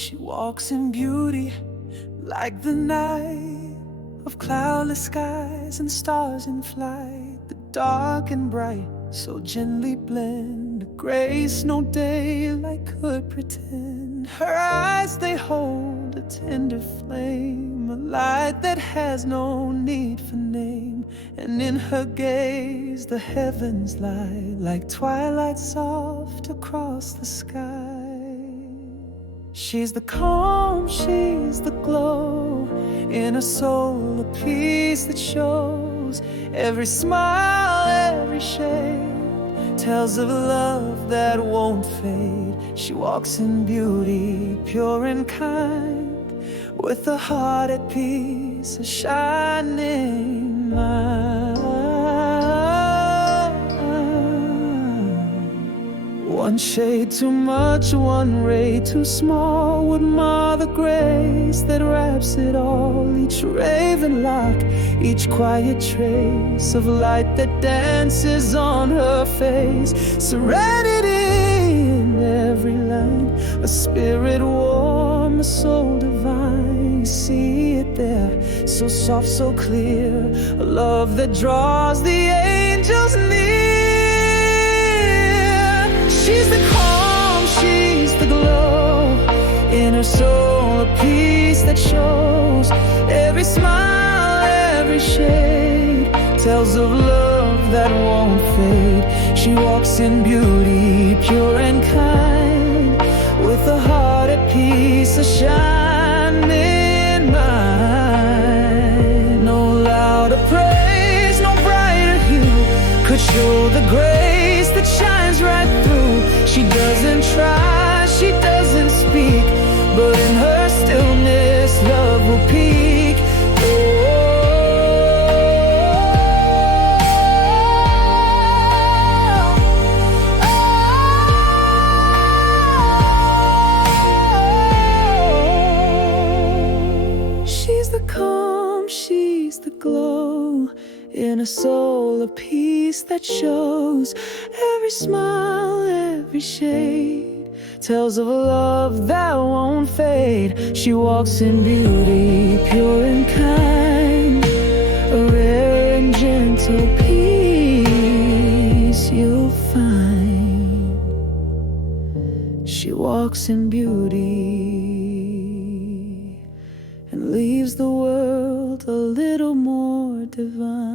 She walks in beauty like the night of cloudless skies and stars in flight. The dark and bright so gently blend, a grace no daylight could pretend. Her eyes, they hold a tender flame, a light that has no need for name. And in her gaze the heavens lie like twilight soft across the sky. She's the calm, she's the glow, in her soul a peace that shows. Every smile, every shade tells of love that won't fade. She walks in beauty, pure and kind, with a heart at peace, a shining mind. One shade too much, one ray too small would mar the grace that wraps it all. Each raven lock, each quiet trace of light that dances on her face. Serenity in every line, a spirit warm, a soul divine. You see it there, so soft, so clear, a love that draws the angels near. She's the calm, she's the glow, in her soul a peace that shows. Every smile, every shade tells of love that won't fade. She walks in beauty, pure and kind, with a heart at peace, a shining mind. No louder praise, no brighter hue could show the grace that shines right through. She doesn't try, she doesn't speak, but in her stillness love will peak. She's the calm, she's the glow, in a soul a peace that shows. Every smile, every shade tells of a love that won't fade. She walks in beauty, pure and kind, a rare and gentle peace you'll find. She walks in beauty and leaves the world a little more divine.